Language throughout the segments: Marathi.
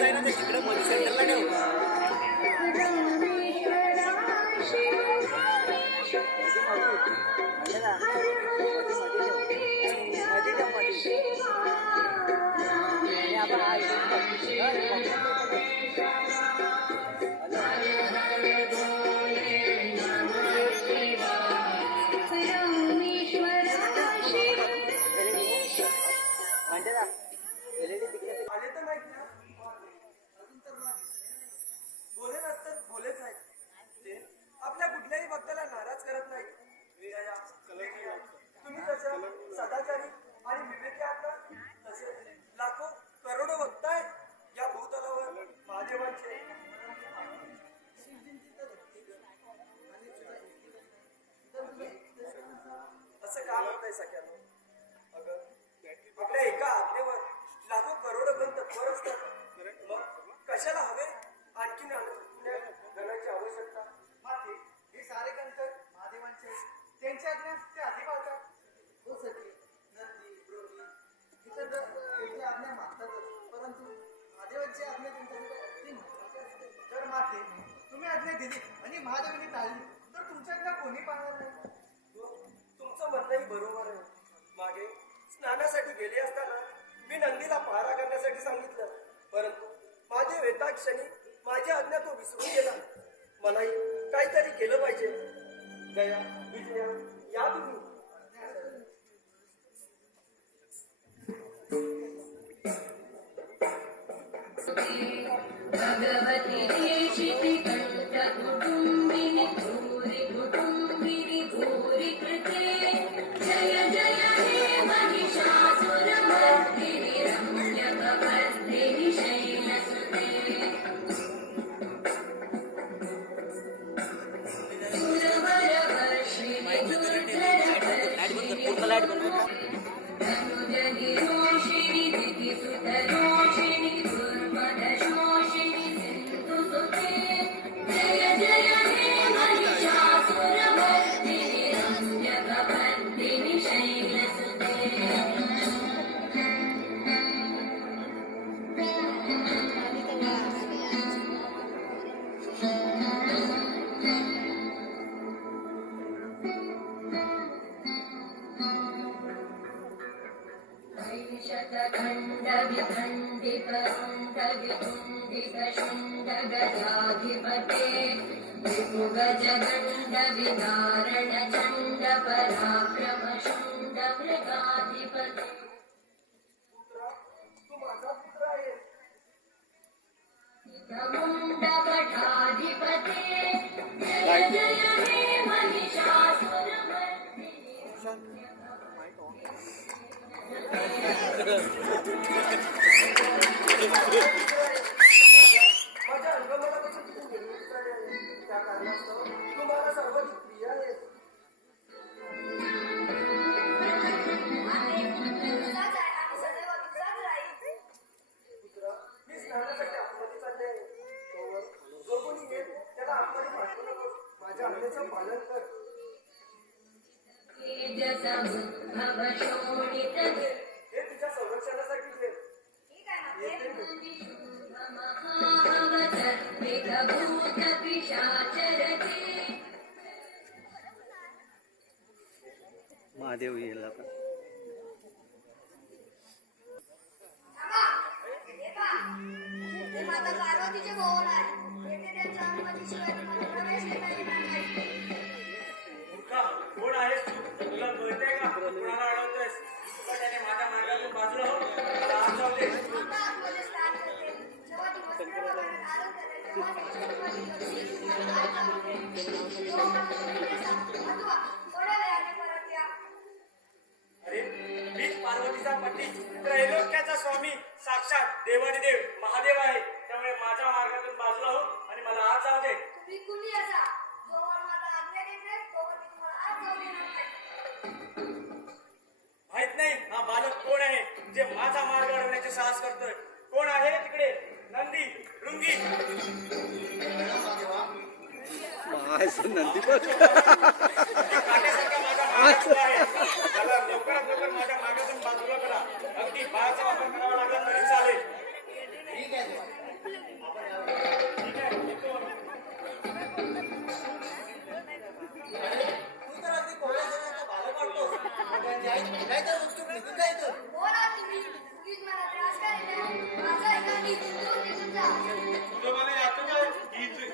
आहे ना ते तिकडे मध्ये सेंटरला ठेव. आपल्या कुठल्याही भक्ताला नाराज करत नाही. तुम्ही जसं सदाचारी आणि विवेकी आहात ना, तसे लाखो करोडो भक्त आहेत या भूतलावर महादेवांचे. असं का म्हणताय सगळ्यांना? अगं आपल्या एका आज्ञेवर लाखो करोडो भक्त तत्पर असतात. मग कशाला हवे आणखीन गणाची आवश्यकता? माते हे सारे ग्रंथ महादेवांचे, त्यांच्या आज्ञा ते आधी पाळतात. हो सखी, नंदी ब्रोगी इतर त्यांची आज्ञा मागतातच, परंतु महादेवांची आज्ञा त्यांच्याकडे अगदी महत्वाची असते. जर माते तुम्ही आज्ञा दिली आणि महादेवांनी टाळली तर तुमची आज्ञा कोणी पाळणार नाही. तुमचं म्हणणंही बरोबर आहे. मागे स्नानासाठी गेले असताना मी नंदीला पहारा करण्यासाठी सांगितलं, परंतु माझे वेता क्षणी माझी आज्ञा तो विसरून गेला. मलाही काहीतरी केलं पाहिजे. दया, विजया, या तुम्ही. भगवती देशिति कंठ कुटुंबिनि भूरि कुटुंबिनि भूरि कृते जय जय हे महिषासुरमर्दिनि रम्यकपर्दिनि शैलसुते सुरवरवर्षिणि दुर्धरवर्षिणि धनुजनिरोषिणि दितिसुतरोषिणि दुर्मदशोषिणि सिन्धुसुते जय जय हे महिषासुरमर्दिनि रम्यकपर्दिनि शैलसुते. शतखण्ड विखण्डित रुण्ड विकुण्डित शुण्ड गजाधिपते विपुगजगण्ड विदारण चण्ड पराक्रम शुण्ड मृगाधिपते. तू माझा पुत्र आहे. मुण्ड मठाधिपते जय जय हे महिषासुरमर्दिनि. माझ्या अंगमनापासून तू निर्मित आहे. त्या कारणास्तव तू मला सर्वाधिक प्रिय आहे. पुत्रा, मी स्नानासाठी आतमध्ये चालले आहे. जो कोणी येईल त्याला आतमध्ये पाठवू नकोस. माझ्या आज्ञेचं पालन कर. तेजसमुद्भव शोणित हे तुझ्या संरक्षणासाठी आहे. येते मी. महावतर्पितभूत पिशाचरते. महादेव येईल आता. हे माता पार्वतीचे भवन आहे. येथे त्यांच्या अनुमतीशिवाय तुम्हाला प्रवेश घेता येणार नाही. कोण आहेस तू? तुला कळतंय का कोणाला अडवतोयस? त्याने माझ्या मार्गातून बाजूला हो, मला हात जाऊ दे. माता आतमध्ये स्नान करते. जेव्हा ती वस्त्रप्रमाणे आराम करेल तेव्हा तिची अनुमती करते. मला हात जाऊ दे. जो माता तुम्ही सांगतो अथवा थोड्या वेळाने परत या. अरे मीच पार्वतीचा पती, त्रैलोक्याचा स्वामी, साक्षात देवादिदेव महादेव आहे. त्यामुळे माझ्या मार्गातून बाजूला हो आणि मला हात जाऊ दे. तुम्ही कुणी असा, जोवर माता आज्ञा देत नाही तोवर मी तुम्हाला आत जाऊ देणार नाही. माहित नाही हा बालक कोण आहे जे माझा मार्ग अडवण्याचे साहस करतोय? कोण आहे तिकडे? नंदी, भृंगी. नंदी काट्यासारखा माझा त्याला लवकरात लवकर माझ्या मार्गातून बाजूला करा. अगदी बाळाचा वापर करावा लागला तरी चालेल. ठीक आहे देवा. आपण यावर ठीक आहे, येतो आम्ही. तू तर अगदी कोवळ्या जणांना भालं पाडतोस. सगळ्यांची आई नाही तर उत्सुक निघून जायचं. बोला तुम्ही उगीच मला त्रास करायचा माझा एखादी दोन निघून जा तुझं मला याचं काय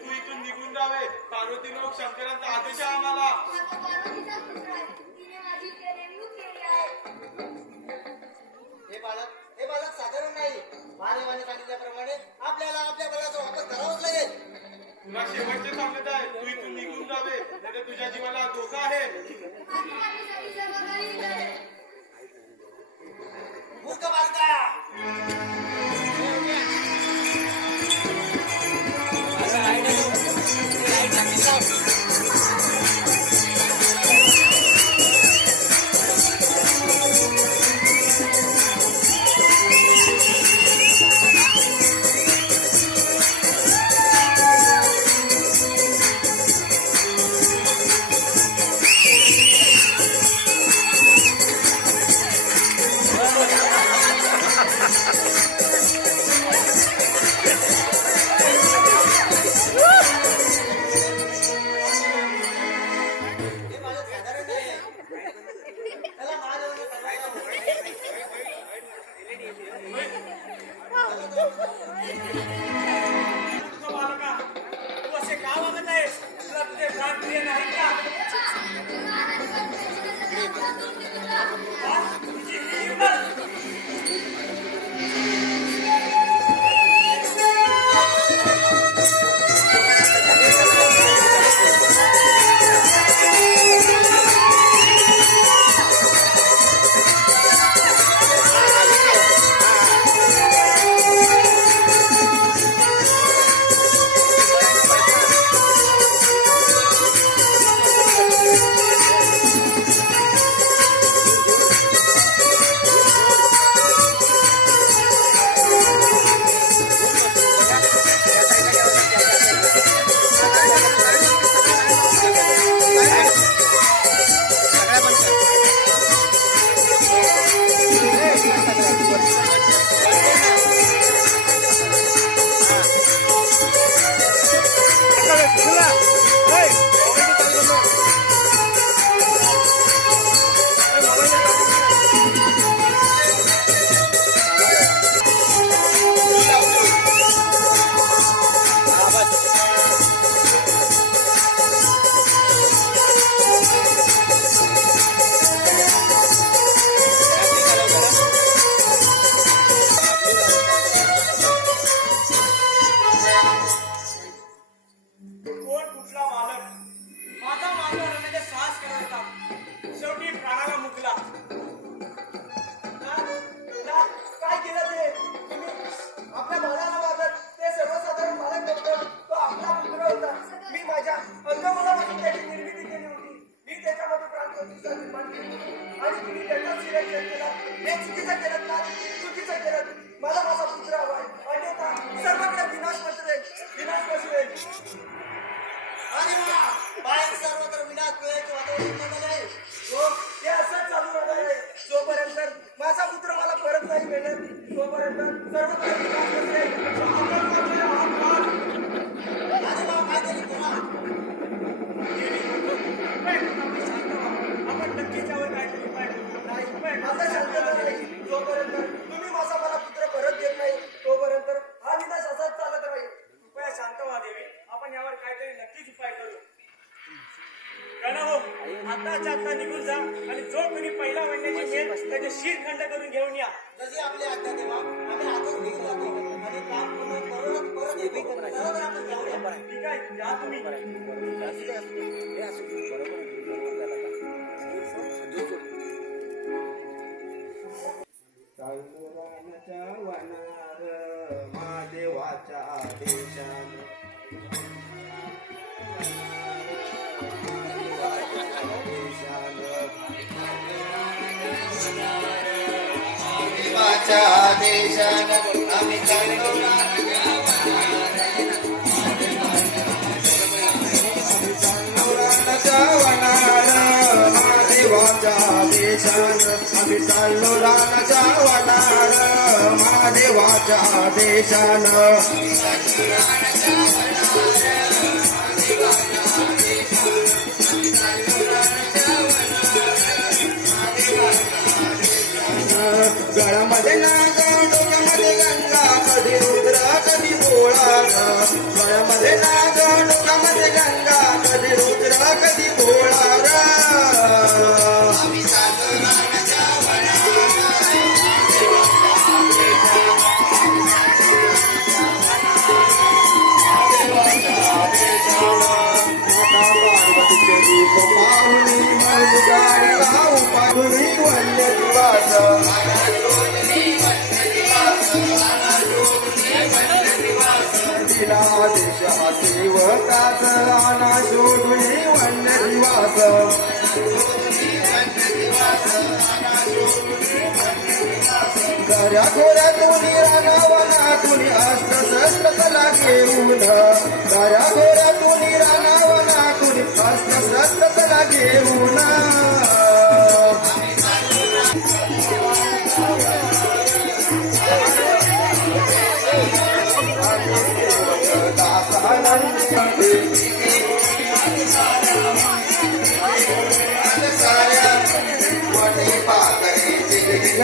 तू इथून निघून जावे. पार्वती लोक शंकरांचा आदेश आहे आम्हाला. हा तो पार्वतीचाच पुत्र आहे तिने माझी इथे नेमणूक केली आहे हे बालक साधारण नाही. महादेवाने सांगितल्याप्रमाणे आपल्याला आपल्या बलाचा वापर करावाच लागेल. तुला शेवटचे सांगत आहे तू इथून निघून जावे नाही तुझ्या जीवाला धोका आहे. हा तुम्हासाठी सर्व काही करेल मूर्ख बालका. हे बालक साधारण नाही. त्याला महादेवाने तुझं बालका, तू असे का वागत आहेस? तुला तुझे प्राण प्रिय नाहीत का? हा? तुझी हिंमत! कोण कुठला मालक? माझा मालक होण्याचे साहस करत होता. शेवटी प्राणाला मुकला. ना काय केलं ते तुम्ही आपल्या बाळाला वागत ते सर्वसाधारण बालक नव्हतं. तो आपला पुत्र होता. मी माझ्या अंगमुलापासून त्याची निर्मिती केली होती. मी त्याच्यामध्ये प्राणप्रतिष्ठा निर्माण केली आणि तुम्ही त्याचा सिलेक्शन केला. हे चुकीचं केलं ना चुकीचं केलं. मला माझा पुत्र हवाय अन्यथा सर्वत्र विनाश पसरेल विनाश पसरेल. अरे वा. बाहेर सर्वत्र विनाश मिळायचं वातावरण निर्माण झालंय. हो हे असंच चालू राहणार आहे. जोपर्यंत माझा पुत्र मला परत नाही मिळेल तोपर्यंत सर्वत्र विनाश पसरेल. अरे वा, काहीतरी करा. आपण नक्कीच यावर काहीतरी उपाय करू. नाही आता शांतता नाही. जोपर्यंत तुम्ही माझा मला पुत्र परत देत नाही तोपर्यंत हा विनाश असाच चालत राहील. कृपया शांत व्हा देवी. आपण यावर काहीतरी नक्कीच उपाय करू. गण हो, आताच्या आता निघून जा आणि जो कोणी पहिला वडण्याची मेल त्याचे शिरखंड करून घेऊन या. जशी आपली आज्ञा देवा. आम्ही आजच निघून जातो आणि काम पूर्ण करूनच परत येतो. चला तर आपण जाऊया. ठीक आहे, या तुम्ही. सावरानाच्या वनार महादेवाच्या आदेशान देवाच्या आदेशानं आम्ही चाललो सावरानाच्या वनार महादेवा आदेशान आम्ही चाललो रानाच्या वनार महादेवाच्या आदेशान गळामध्ये नाग डोक्यामध्ये गंगा कधी रुद्र कधी भोळा गळामध्ये नाग डोक्यामध्ये गंगा कधी रुद्र कधी भोळा पार्वतीचे रूप पाहुणी मग गाडीला उपाधुनी वन्य दिवास दिला आदेश सेवकाच आना शोधुनी वन्य दिवास दर्या खोऱ्यातून रानावनातून अस्त्रशस्त्र घेऊन दर्या खोऱ्यातून रानावनातून अस्त्रशस्त्र घेऊन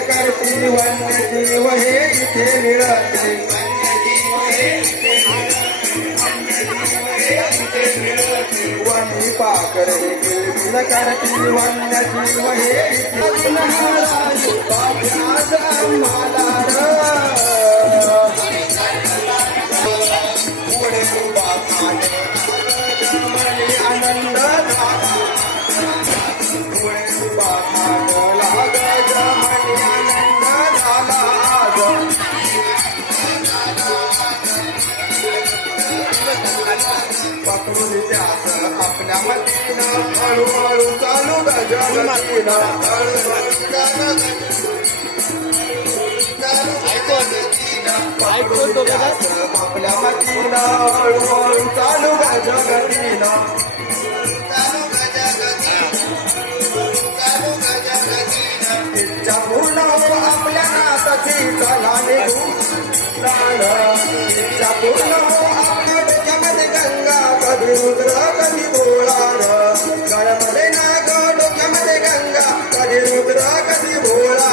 करते वन्यजीव हे इथे मिळते वनी पाकर हे किलबिल करते वन्यजीव हे इथे महाराज बाप्याज आम्हाला पुढे उभा खाणे आनंद पुढे उभा खाणला गजमणी आनंद झाला पकडून त्यास आपल्या मतीनं हळूहळू चालू गजमतीनं पकडून त्यास आपल्या मतीनं हळूहळू चालू गजगतीनं इच्छा पूर्ण हो आपल्या नाताची चला निघून इच्छा पूर्ण हो आपल्या डोक्यामध्ये गंगा कधी रुद्र कधी भोळा गळ्यामध्ये नाग डोक्यामध्ये गंगा कधी रुद्र कधी भोळा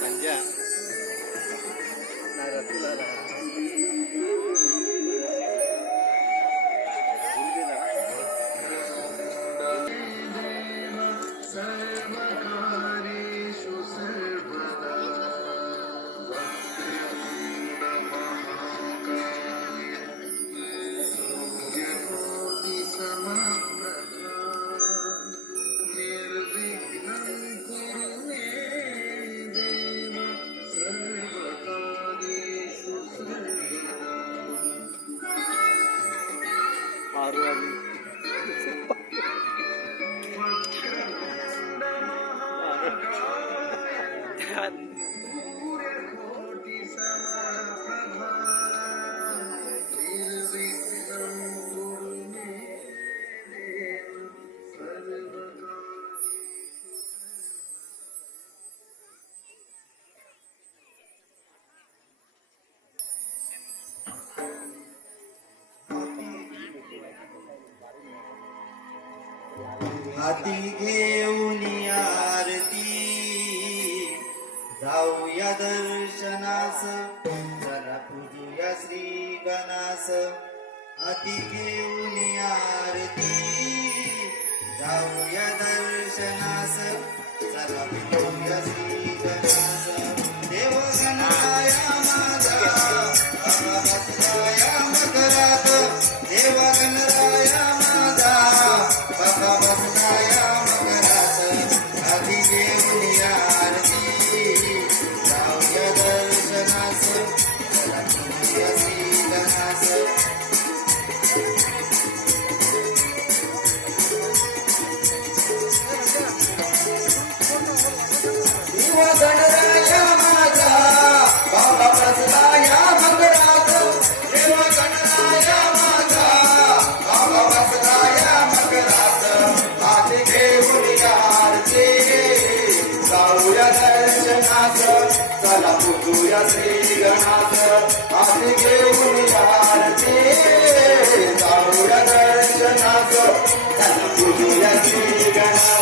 संजय सूर्यकोटि समप्रभा निर्विघ्नं कुरु मे देव सर्वकार्येषु हाती घेऊन आरती जाऊया दर्शनास चला पूजूया श्री गणास हाती घेऊन आरती जाऊया दर्शनास चला पूजूया श्री गणास देव गणराया माझा बाबा बसलाया मकरात देव गणराया माझा बाबा बसलाया मकरात आधी घेऊन आरती जाऊया दर्शनास चला पूजूया श्री गणास देव गणराया माझा बाबा बसलाया मकरात देव गणराया माझा बाबा बसलाया मकरात हात घेऊन आरती जाऊया दर्शनास चला पूजूया श्री गणास हात घेऊन आरती जाऊया दर्शनास चला पूजूया श्री गणास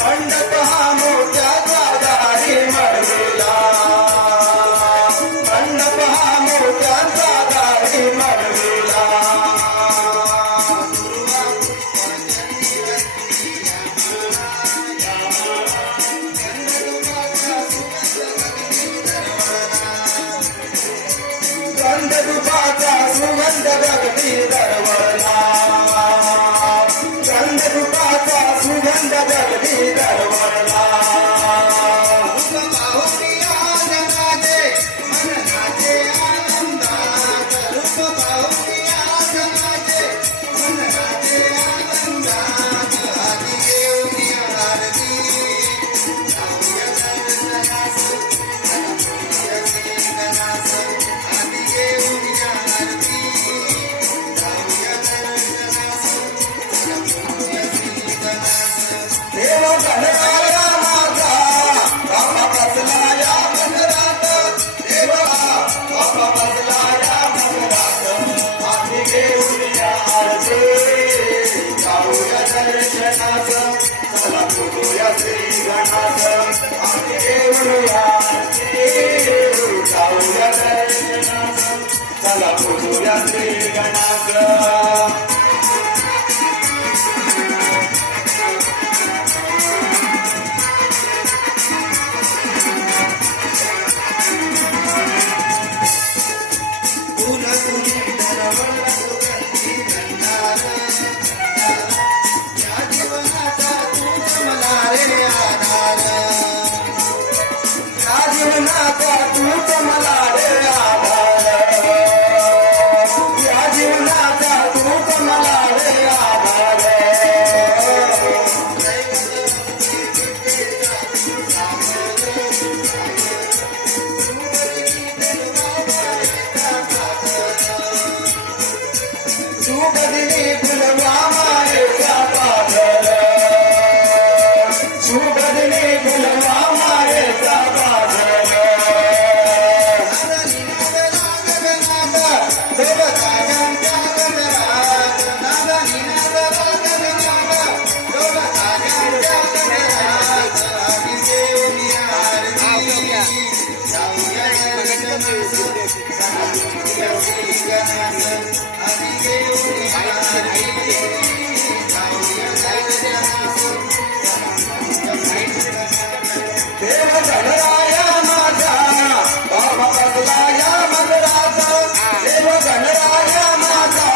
मंडप हा मोठ्याचा दारी मडविला मंडप हा मोठ्याचा दारी मडविला गंधदुपाचा सुगंध गगनी दरवळला गंधदुपाचा सुगंध गगनी दरवळला रूप पाहुनिया जनाचे मन नाचे आनंदात रूप पाहुनिया जनाचे मन नाचे आनंदात आधी घेऊन आरती जाऊया दर्शनास चला पूजूया श्री गणास आधी घेऊन आरती जाऊया दर्शनास चला पूजूया श्री गणास देव गणराया माझा बाबा बसलाया मकरात देव बाबा बसलाया मकरात आधी घेऊन आरती जाऊया दर्शनास चला पूजूया श्री गणास आधी घेऊन आरती जाऊया दर्शनास चला पूजूया श्री गणास फुल तुझी दरवळ सुगंधी गंधार या जीवनाचा तूच मला रे आधार या जीवनाचा तूच मला रे आधार या जीवनाचा तूच मला रे आधार सुगंधी फुलवा मायेचा पागल सुगंधी फुलवा मायेचा पागल देव गणराया माझा बाबा बसलाया मकरात देव गणराया माझा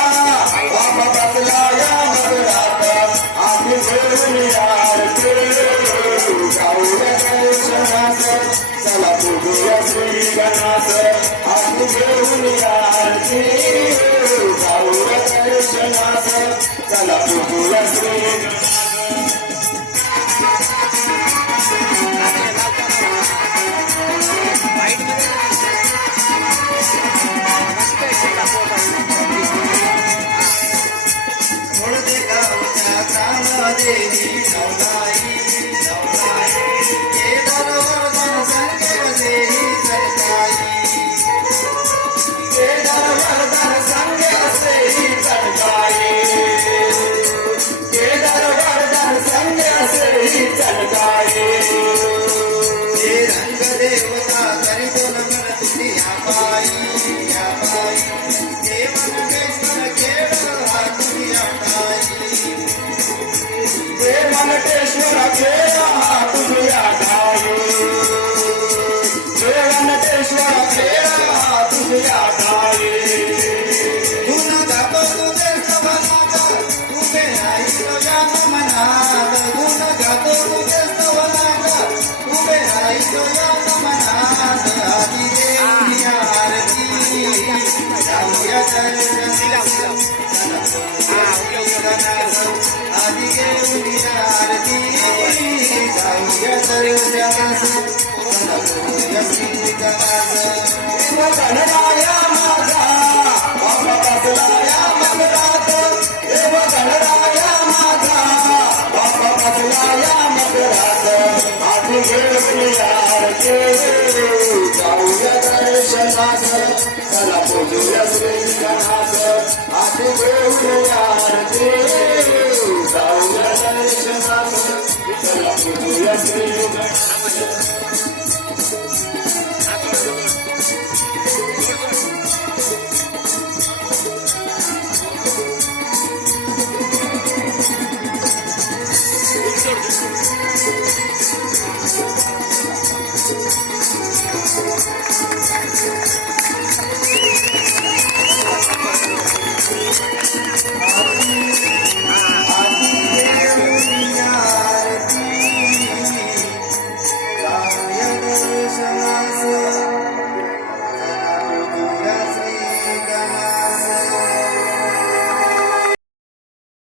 चला पूजूया श्री मुळदे गावच्या ग्रामदेवी नवलाई नवलाई केदारवर्धन संकेवदेवी चरकाई केदारवर्धन संन्यासेही चढकाई केदारवर्धन संन्यासेही चढकाई हे रंगदेवता करीतो नमन तुझी पायी हे मनमेश्वर केळ हा तुझी टाई हे मनकेश्वर खेळ हा तुझ्या ठाई हे मनकेश्वर खेळ हा तुझ्या ठाई गुण गातो तुझे स्तवनात उभे राहिलो या मनात गुण गातो तुझे स्तवनात उभे राहिलो या मनात आदि देवी आरती जाऊया आदि देवी आरती जाऊया देव गणराया माझा बाबा बसलाया मगरात देव गणराया माझा बाबा बसलाया मगरात आधी घेऊन आरती जाऊया दर्शनास चला पूजूया श्री गणास आधी घेऊन आरती जाऊया दर्शनास चला पूजूया श्री गणास